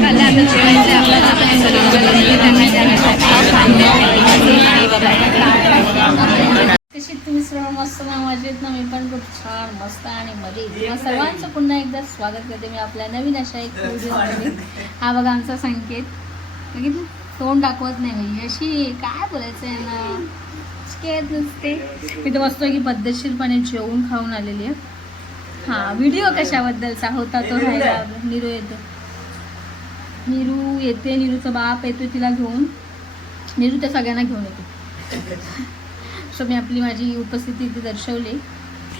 त्यांना कशी तुम्ही सर्व मस्त ना मजेत ना मी पण खूप छान मस्त आणि मजेत. सर्वांचं पुन्हा एकदा स्वागत करते मी आपल्या नवीन अशा एक व्हिडिओमध्ये. हा बघा आमचा संकेत. बघितलं? तोंड दाखवत नाही मी. अशी काय बोलायचं आहे ना स्केत नसते. मी तर मस्त की पद्धतशीरपणे जेवून खाऊन आलेली आहे. हा व्हिडिओ कशाबद्दलचा होता तो राहिला. निरो येतो. निरू येते निरूचा बाप येतो तिला घेऊन. निरू त्या सगळ्यांना घेऊन येते. सो मी आपली माझी उपस्थिती इथे दर्शवली.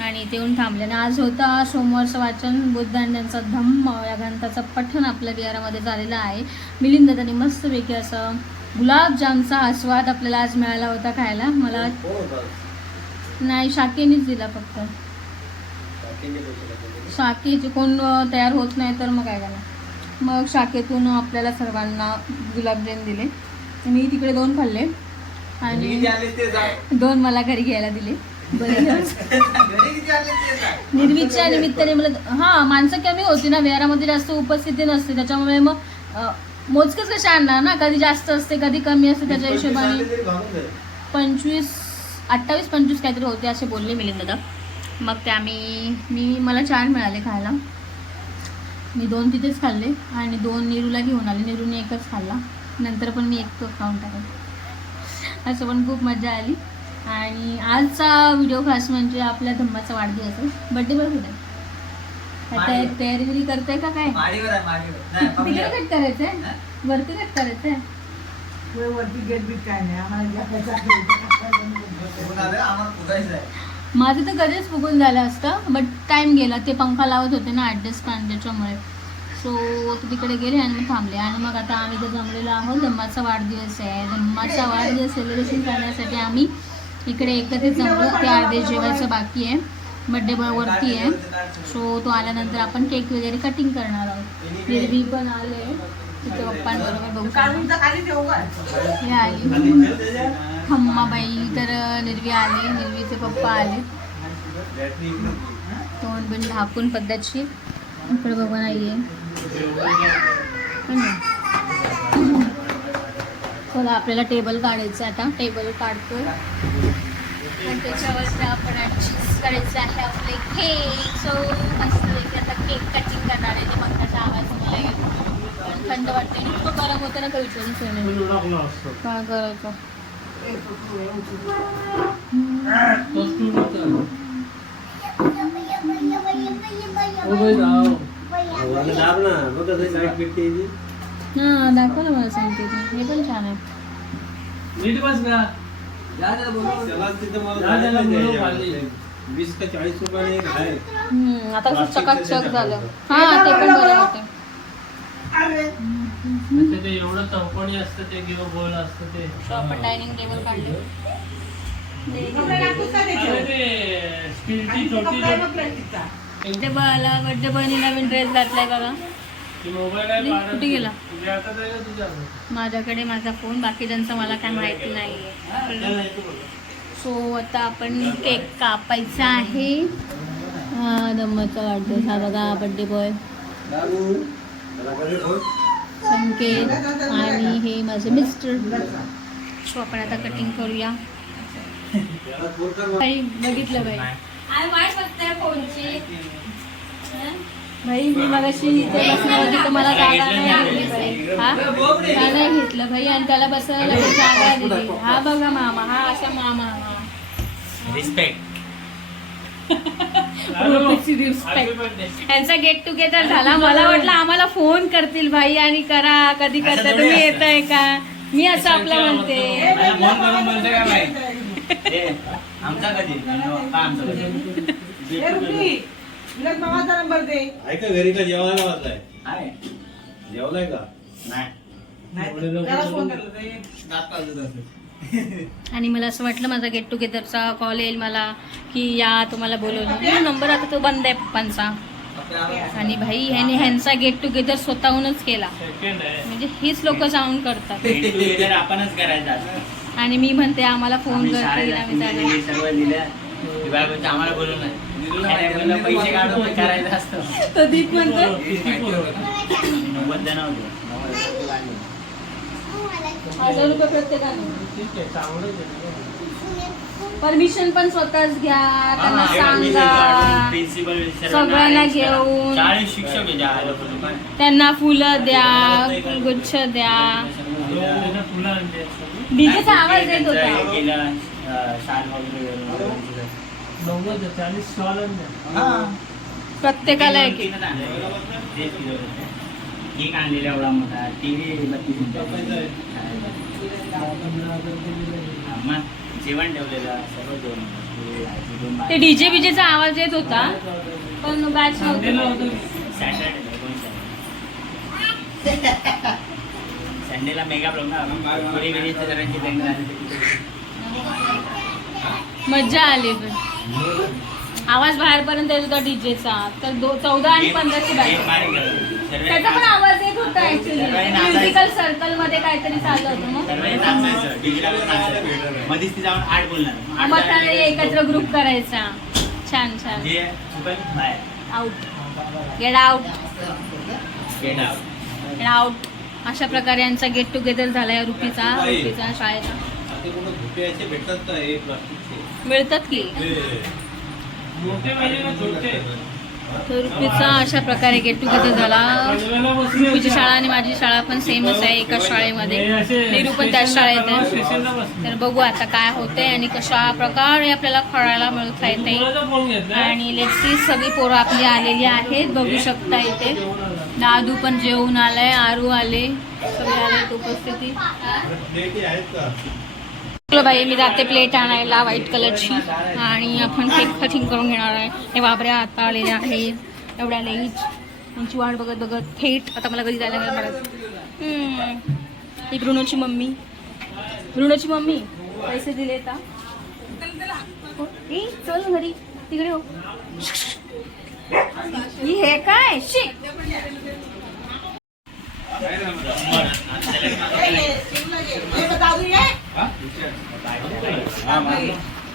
आणि इथे येऊन थांबले. आणि आज होता सोमवारचं वाचन. बुद्ध आणि त्यांचा धम्म या ग्रंथाचं पठण आपल्या बिहारामध्ये झालेलं आहे. मिलिंद त्यांनी मस्तपैकी असं गुलाबजामचा आस्वाद आपल्याला आज मिळाला होता खायला. मला नाही शाकेनीच दिला फक्त. शाकेचे कोण तयार होत नाही तर मग काय करणार? मग शाखेतून आपल्याला सर्वांना गुलाबजाम दिले. मी तिकडे दोन खाल्ले. आणि दोन मला घरी घ्यायला दिले. बरं निर्वीच्या निमित्ताने मला हा माणसं कमी होती ना विहारामध्ये जास्त उपस्थिती नसते. त्याच्यामुळे मग मोजकेच कसे आणणार ना? कधी जास्त असते कधी कमी असते त्याच्या हिशोबाने. पंचवीस अठ्ठावीस पंचवीस काहीतरी होते असे बोलले मिलिंद दादा मग ते आम्ही मी मला चार मिळाले खायला. मी दोन तिथेच खाल्ले आणि दोन निरूला घेऊन आले निरूने एकच खाल्ला. नंतर पण मी एक तो खाऊन टाकला असं पण खूप मजा आली. आणि आजचा व्हिडिओ खास म्हणजे आपल्या धम्माचा वाढदिवस आहे. बड्डे बघ कुठे तयारी तयारी बिरी करताय का काय? तिकडे कट करायचंय? वरती कट करायचंय? वरती गेट बीट काय नाही. आम्हाला माझं तर कधीच फुगून झालं असतं बट टाइम गेला. ते पंखा लावत होते ना ॲडजस्ट फॅन त्याच्यामुळे. सो तिकडे गेले आणि मग थांबले. आणि मग आता आम्ही तर जमलेलो आहोत. धम्माचा वाढदिवस आहे. धम्माचा वाढदिवस सेलिब्रेशन करण्यासाठी आम्ही इकडे एकत्रित जमलो. ते अर्धे जेवायचं बाकी आहे. बड्डे वरती आहे. सो तो आल्यानंतर आपण केक वगैरे कटिंग करणार आहोत. निर्वी पण आले. तिथे पप्पांबरोबर बघू. हे आली हम्माबाई तर निर्वी आले निर्वीचे पप्पा आले. तोंड पण झाकून पद्धतशीर. इकडे बघा नाहीये चला आपल्याला टेबल काढायचं आहे आता. टेबल काढतोय. आणि त्याच्यावरती आपण ॲडजस्ट करायचं आहे आपले केक सो मस्त आता केक कटिंग करणार आहे. ते पंखाचा आवाज मला येतो पण थंड वाटते खूप गरम होतं ना काही विचारून काय करायचं? हा दाखव ना मला सांगते ती. हे पण छान आहे वीस का चाळीस रुपयाने एक आहे हम्म, आता खूप चकाचक झालं हा ते पण बरं वाटते म्हणजे ते एवढं चौकोनी असतं ते किंवा गोल असतं ते. आपण डायनिंग टेबल काढले. स्टीलची छोटी नवीन ड्रेस घातलाय बघा. कुठे गेला? हातात? माझ्याकडे माझा फोन बाकीच्यांचं मला काय माहिती नाहीये. सो आता आपण केक कापायचा आहे. हा दम्माचा वाढदिवस हा बघा बड्डे बॉय संकेत आणि हे माझे मिस्टर. सो आपण आता कटिंग करूया. बाई बघितलं बाई. आय वाट बघताय फोनची? भाई मी मगाशी इथे बसणार होती तर मला जागा नाही दिली बाई. हा? नाही घेतलं भाई आणि त्याला बसायला जागा दिली हा बघा मामा हा असा मामा हा. रिस्पेक्ट. यांचा गेट टुगेदर झाला. मला वाटलं आम्हाला फोन करतील भाई आणि करा. कधी करता? तुम्ही येत. आहे का? मी असं आपलं म्हणते. मामाचा नंबर दे. ऐका घरी का जेवायला वाजलाय जेवलाय का? नाही. नाही. त्याला फोन करला ते. आणि मला असं वाटलं माझा गेट टुगेदरचा कॉल येईल मला की या तुम्हाला बोलवलं. नंबर आता तो बंद आहे पप्पांचा. आणि भाई ह्याने ह्यांचा गेट टुगेदर स्वतःहूनच केला. सेकंड आहे. म्हणजे हीच लोक जाऊन करतात. आपणच करायचं आणि मी म्हणते आम्हाला फोन करतील आम्हाला पैसे काढून करायचं असतं तो दीप म्हणतो किती पोरं? नव्वद जण होते नव्वद जण काढले. हजार रुपये प्रत्येकाने. ठीक आहे चांगलंच आहे ना. परमिशन पण स्वतःच घ्या त्यांना सांगा सगळ्यांना घेऊन. त्यांना फुलं द्या गुच्छ द्या. डीजेचा आवाज येत हे होता हा. प्रत्येकाला एक एक. आणलेला एवढा मोठा टीव्ही बत्तीस इंचाची. हा, मग जेवण ठेवलेलं सर्व जेवण. ते. डीजे बीजेचा आवाज येत होता पण बॅच नव्हतं. होतं सॅटर्डे संडेला मेगा सरांची बँक झाली मज्जा आली पण. आवाज बाहेरपर्यंत येत होता डीजेचा तर दो चौदा आणि पंधराची बॅच त्याचा पण आवाज येत होता ऍक्च्युली म्युझिकल सर्कलमध्ये काहीतरी चाललं होतं मग मग त्याला एकत्र ग्रुप करायचा. छान छान. Out get out get out get out अशा प्रकारे यांचा गेट टुगेदर झालाय रुपीचा रुपीचा. शाळेचा. मिळतात की मोठे म्हणजे ना छोटे तर रुपीचा अशा प्रकारे गेट टुगेदर झाला. होते. शाळा आणि माझी शाळा पण सेमच आहे एकाच शाळेमध्ये. निरू पण त्याच शाळेत आहे. तर बघू आता काय होते आणि कशा प्रकारे आपल्याला कळायला मिळता येते घेतला आणि लेट्सी सगळी पोरं आपली आलेली आहेत. बघू शकता इथे. दादू पण जेवून आलाय आरू आले. सगळे आले उपस्थिती प्लेटी आहेत का चलो बाई मी जाते प्लेट आणायला व्हाईट कलरची आणि आपण केक कटिंग करून घेणार आहे हे बाबऱ्या आता आलेले आहे एवढ्या लेट त्यांची वाट बघत बघत थेट आता मला कधी जायला नाही परत एक ही मम्मी ब्रुनोची मम्मी पैसे दिले का चल घरी तिकडे हो हे काय शी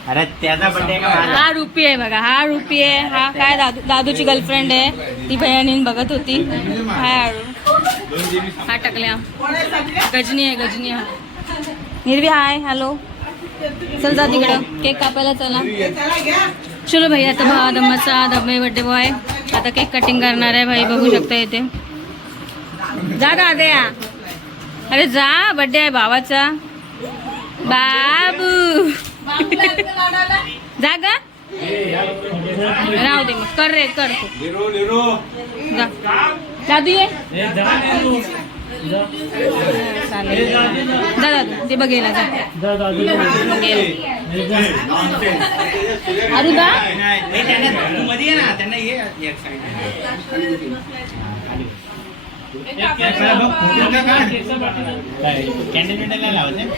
अरे त्याचा बर्थडे हा रुपी आहे बघा हा रुपी आहे. हा काय दादू दादूची गर्लफ्रेंड आहे. ती भयानीन बघत होती. हाय हा टाकल्या. गजनी आहे गजनी हा निर्वी हाय हॅलो चल जा तिकडं. केक कापायला चला. चलो भाई आता भा दम्माचा दम्मे बड्डे बॉय आता केक कटिंग करणार आहे भाई बघू शकता इथे. जा दादया. अरे जा बड्डे आहे भावाचा. बाबू जा गा राहू दे मग कर रे कर तू दादू ये हे ते बघेला जा जा अरू दा त्यांना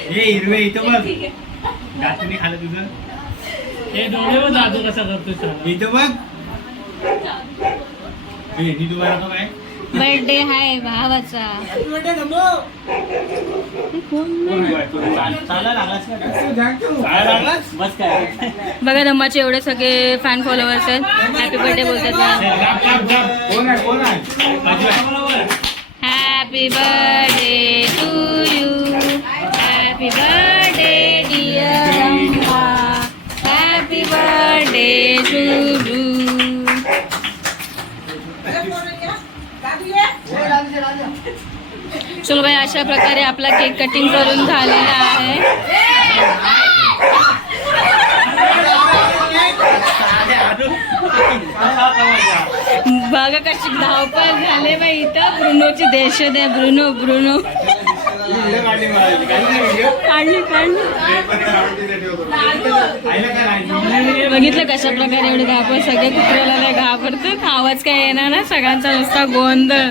हे हिरवे इथं बघ. दातुनी खाल्लं तुझं. हे डोळे व दादू कसा करतो. इथं बघ. हे काय बर्थडे आहे भावाचा. बघा धम्माचे एवढे सगळे फॅन फॉलोअर्स आहेत. हॅपी बर्थडे बोलतात. मला जाप, जाप, जाप. कोण आहे कोण आहे बरोबर. Happy birthday to you happy birthday dear Amma happy birthday to you चलो बाई अशा प्रकारे आपला केक कटिंग करून झालेला आहे बघा कशी धावपळ झाले बाई इथं. ब्रुनोची दहशत आहे ब्रुनो ब्रुनो. काढली काढली. बघितलं कशा प्रकारे एवढे धावपळ? सगळे कुत्र्याला नाही घाबरतात आवाज काय येणार ना? सगळ्यांचा नुसता गोंधळ.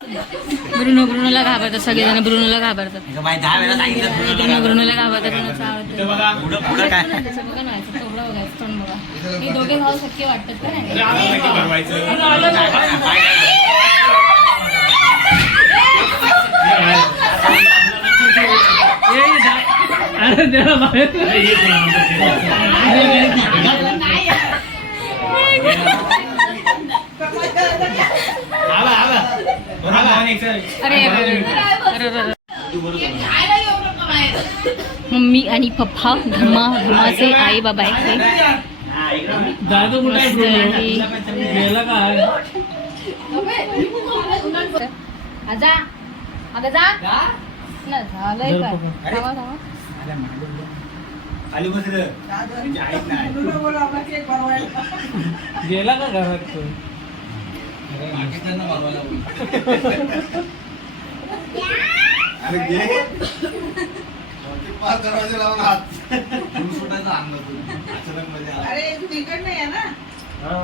ब्रुनो ब्रुनोला घाबरतात सगळेजण ब्रुनोला घाबरतात. दहा वेळा ब्रुनो ब्रुनोला घाबरतात ब्रुनोचा बघा हे दोघे शक्य वाटतात का नाही? मम्मी आणि पप्पा धम्मा धम्माचे आई बाबा आहे? आजा अगं जा. झालंय. गेला का घरात पाच दरवाजे लावून हात सुटायचा तू अचानक मध्ये आला. अरे तू तिकड नाही आहे ना हा.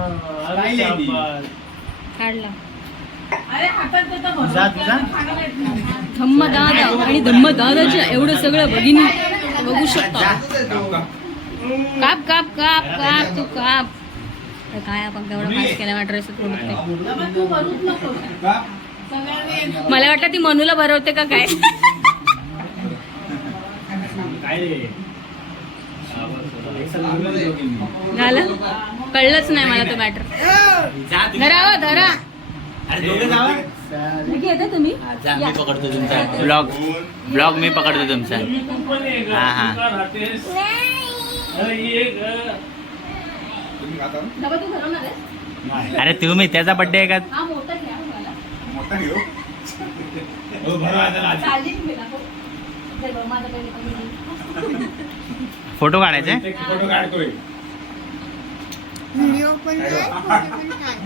काढला अरे तर. धम्म दादा आणि धम्म दादाच्या एवढं सगळं भगिनी बघू शकता काप काप काप काप तू काप तर काय आपण तेवढं खास केला ड्रेस बाबा तू भरूच नको का? सगळ्यांनी मला वाटतं ती मनूला भरवते का काय. झालं कळलंच नाही मला तो मॅटर. धरा हो धरा अरे दोघे जावा. नक्की येता तुम्ही मी पकडतो तुमचा ब्लॉग ब्लॉग मी पकडतो तुमचा? हा, हा. तू का राहतेस? अरे ये ग. तुम्ही खाता? ना? डबा तू भरवणार आहेस? नाही. अरे तुम्ही त्याचा बड्डे आहे का? हा मोठा घ्या मला. मोठा घेऊ हो, आहे त्याला. ना हो. माझं पहिले. फोटो काढायचे? ते फोटो काढतोय.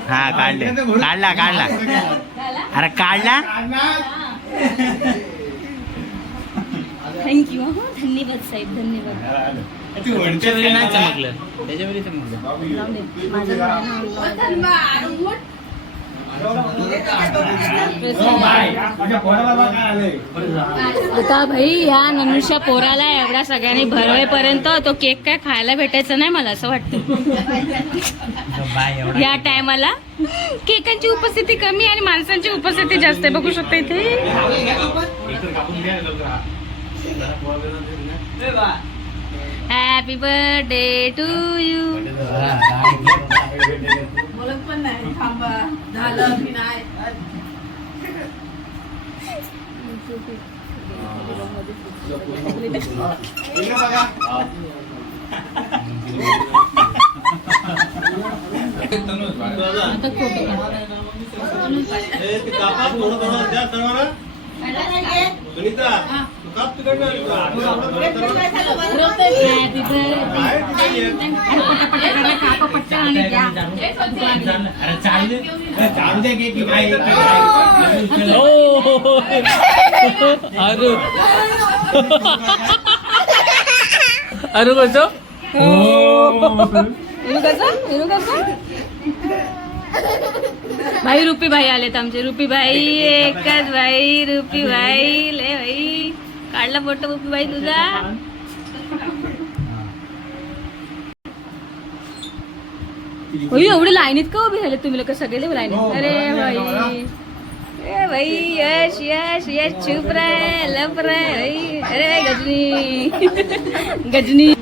हा काढले. काढला काढला. झाला? अरे काढला? थँक्यू हा. धन्यवाद साहेब धन्यवाद. त्याच्या वेळी नाही. चमकलं त्याच्या वेळी चमकलं. आता भाई ह्या ननुष्या पोराला एवढ्या सगळ्यांनी भरवेपर्यंत तो केक काय खायला भेटायचा नाही मला असं वाटतं या टायमाला केकांची उपस्थिती कमी आणि माणसांची उपस्थिती जास्त आहे बघू शकता इथे हॅपी बर्थडे टू यू बोलत पण नाही थांबा झालं की नाही. सुनीता, तू काप तिकडनं. हॅपी बर्थडे आहे तिथे एक. आणि पटापटा करा, कापा पटकन आणि द्या. अरे चालू दे. अरे चालू दे की- की काय काय- काय- ओ अरे अरे कसं विनू कसं विनू कसं भाई रुपी भाई आलेत आमचे रुपी भाई एकच भाई रुपी भाई ले भाई काढला फोटो रुपी भाई तुझा? एवढी लाईनीत का उभी झाले तुम्ही लोक सगळे लाईनीत अरे भाई ए भाई यश यश यश चुप रे लप रे भाई अरे गजनी. गजनी.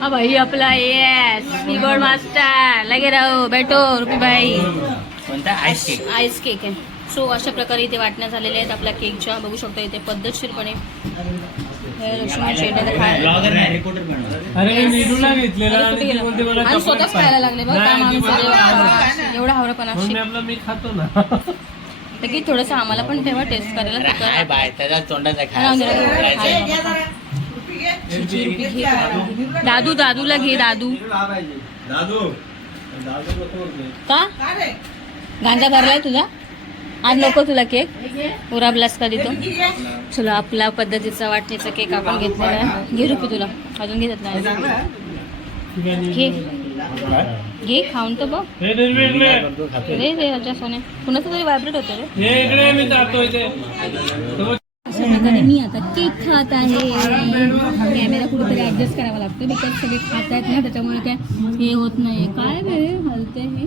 हा भाई आपला येस कीबोर्ड मास्टर लगे राहो बैठो रुपी भाई कोणता? आईस केक आईस केक आहे. सो अशा प्रकारे इथे वाटण्या झालेल्या आहेत. आपल्या केकच्या बघू शकता इथे पद्धतशीरपणे. हे आणि स्वतःच. खायला लागले एवढा- हवरपणा खातो ना. तर की थोडंसं आम्हाला पण तेव्हा टेस्ट करायला तोंडाचा. दादू दादूला घे दादू. का? गांजा भरलाय तुझा? आज नको तुला केक. उराबलास का देतो. चला आपल्या पद्धतीचा वाटणीचा केक आपण घेतलेला आहे. घे रुपी तुला. अजून घेत नाही. घे. घे खाऊन तर बघ. रे रे सोने. कुणाचं तरी व्हायब्रेट होतं रे. इकडे मी आता केक खात आहे. कॅमेरा कुठेतरी ऍडजस्ट करावा लागतो बिकॉज सगळे खात आहेत ना त्याच्यामुळे काय हे होत नाही काय रे हलते हे.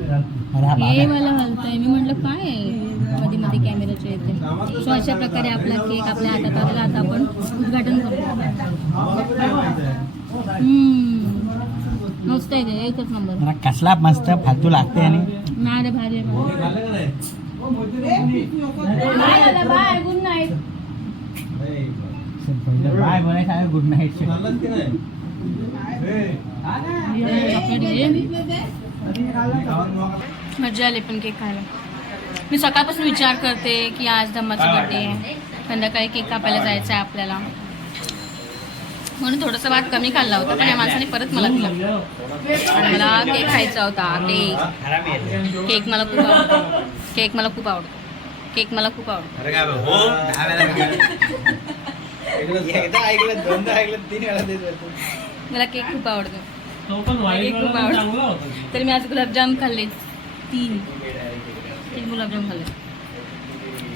हे मला हलतंय. मी म्हटलं काय आहे? मध्ये मध्ये कॅमेऱ्याच्या येते. सो अशा प्रकारे आपला केक आपल्या हातात आलेला आता आपण उद्घाटन करू हम्म. मस्त आहे ते एकच नंबर. कसला मस्त फालतू लागते आणि. नाही रे भारी गुड नाईट. बाय बोलायचं गुड नाईट मजा आली पण केक खायला. मी सकाळपासून विचार करते की आज धम्माचा बर्थडे आहे संध्याकाळी केक कापायला जायचं आहे आपल्याला. म्हणून थोडंसं भात कमी खाल्ला होता पण या माणसाने परत मला दिला. आणि मला केक खायचा होता. केक. केक मला खूप आवडतो. केक मला खूप आवडतो. केक मला खूप आवडतो. अरे काय हो? दहा वेळा एकदा ऐकलं दोनदा ऐकलं तीन वेळा तेच. मला केक खूप आवडतो. तो पण वाईट खूप वेळा आवडतो. चांगला होता तर मी आज गुलाबजाम खाल्ले. तीन. तीन गुलाबजाम खाल्ले.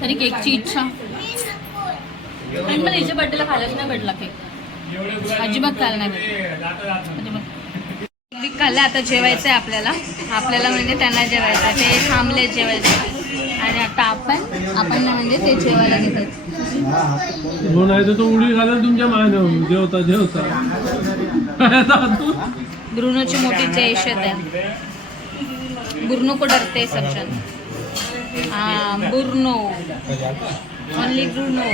तरी केकची इच्छा. आणि मला हिच्या बर्थडेला खायलाच नाही भेटला केक. अजिबात खायला नाही भेटला. अजिबात. केक खाल्लं आता जेवायचं आहे आपल्याला. आपल्याला म्हणजे त्यांना जेवायचं आहे. ते थांबले जेवायचं आणि आता आपण आपण म्हणजे ते जेवायला घेतात नाही तर तो उडी घालत तुमच्या मायने जेवता जेवता? ब्रुनोची मोठी जयशत आहे. बुर्नो को डरते जन. हाँ बुर्नो. Only Bruno.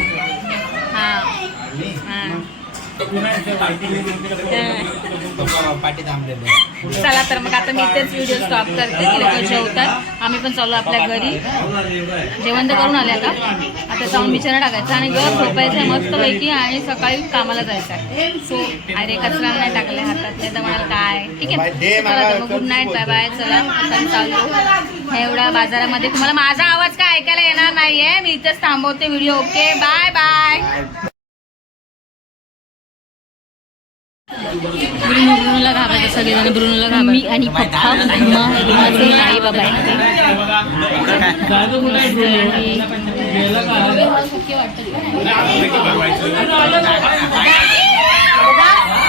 हाँ. हाँ. चला तर मग आता मी इथेच व्हिडिओ स्टॉप करते. ती लोक जेवतात. आम्ही पण चाललो आपल्या घरी. जेवण तर करून आल्या का आता जाऊन बिचारा टाकायचा आणि घर झोपायचं मस्त पैकी आणि सकाळी कामाला जायचं आहे सो अरे कचरा नाही टाकले हातात. नाही तर म्हणाल काय? ठीक आहे. चला गुड नाईट बाय बाय चला चाललो. एवढा बाजारामध्ये तुम्हाला माझा आवाज काय ऐकायला येणार नाहीये? मी इथेच थांबवते video okay bye bye Bruno ब्रुनोला घाबरायचं सगळेजण ब्रुनोला घाबरायचं मी आणि पप्पा ब्रुनो आई बाबा आहे